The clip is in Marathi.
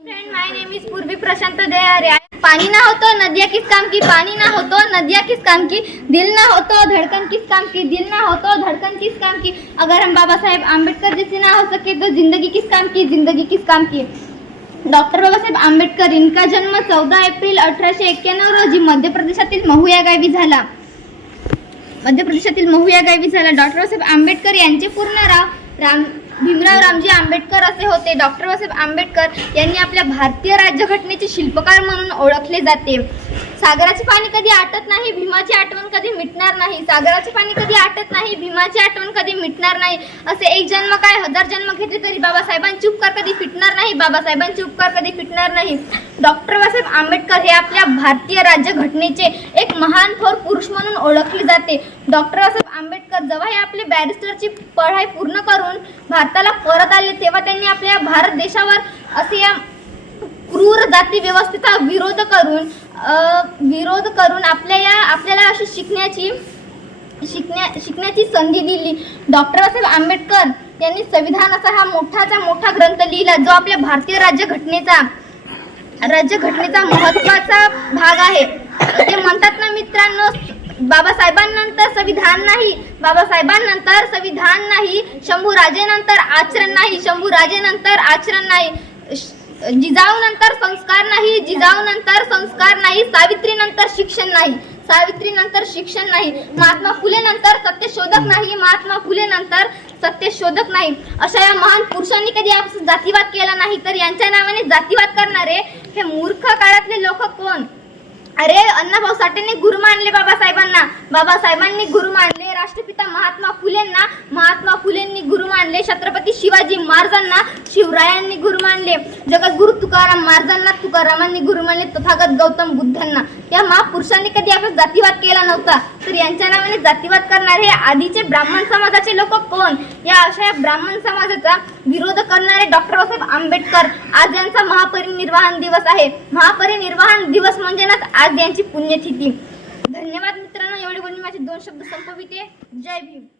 फ्रेंड, माय नेम इज पूर्वी प्रशांत दयारे। पानी ना हो तो नदियाँ किस काम की, पानी ना हो तो नदियाँ किस काम की, दिल ना हो तो धड़कन किस काम की, दिल ना हो तो धड़कन किस काम की। अगर हम बाबा साहेब आंबेडकर जैसे ना हो सके तो जिंदगी किस काम की, जिंदगी किस काम की। डॉक्टर बाबासाहेब आंबेडकर इनका जन्म 14 एप्रिल 1891 रोजी मध्य प्रदेशातील महू या गावी झाला। डॉक्टर बाबासाहेब आंबेडकर यांचे पूर्ण नाव भीमराव रामजी आंबेडकर असे होते। डॉक्टर बाबासाहेब आंबेडकर यांनी आपल्या भारतीय राज्यघटनेचे शिल्पकार म्हणून ओळखले जाते। सागराचे पाणी कधी आटत नाही, भीमाची आठवण कधी मिटणार नाही। सागराचे पाणी कधी आटत नाही, भीमाची आठवण कधी मिटणार नाही। असे एक जन्म काय हजार जन्म घेतले तरी बाबासाहेबांचे उपकार कधी फिटणार नाही, बाबासाहेबांचे उपकार कधी फिटणार नाही। डॉक्टर बाबासाहेब आंबेडकर हे आपल्या भारतीय राज्यघटनेचे एक महान थोर पुरुष म्हणून ओळखले जाते। डॉक्टर बाबासाहेब आंबेडकर जेव्हा हे आपले बॅरिस्टरची पढाई पूर्ण करून भारताला परत आले तेव्हा त्यांनी आपल्या भारत देशावर असे क्रूर जाती व्यवस्थेचा विरोध करून आपल्याला अशी शिकण्याची संधी दिली। डॉक्टर बाबासाहेब आंबेडकर यांनी संविधान असा हा मोठा ग्रंथ लिहिला जो आपल्या भारतीय राज्यघटनेचा महत्त्वाचा भाग आहे। ते म्हणतात ना मित्रांनो, बाबासाहेबांनंतर संविधान नाही, शंभूराजेनंतर आचरण नाही, जिजाऊनंतर संस्कार नाही, सावित्रीनंतर शिक्षण नाही, महात्मा फुलेनंतर सत्यशोधक नाही। अशा या महान पुरुषांनी कधी जातीवाद केला नाही, तर यांच्या नावाने जातीवाद करणारे हे मूर्ख काळातले लोक कोण? अरे, अण्णाभाऊ साठेंनी गुरु मानले बाबासाहेबांनी गुरु मानले राष्ट्रपिता महात्मा फुलेंनी गुरु मानले छत्रपती शिवाजी महाराजांना शिवरायांनी गुरु मानले, जगद्गुरु तुकाराम महाराजांना तुकारामांनी गुरु मानले, तथागत गौतम बुद्धांना। या महापुरुषांनी कधी आपण जातीवाद केला नव्हता, तर यांच्या नावाने जातीवाद करणारे हे आधीचे ब्राह्मण समाजाचे लोक कोण? या अशा ब्राह्मण समाजाचा विरोध करणारे डॉक्टर बाबासाहेब आंबेडकर आज यांचा महापरिनिर्वाण दिवस आहे। महापरिनिर्वाण दिवस म्हणजेच आज यांची पुण्यतिथी। धन्यवाद मित्रांनो, एवढे बोलून माझे 2 शब्द संपविते। जय भीम।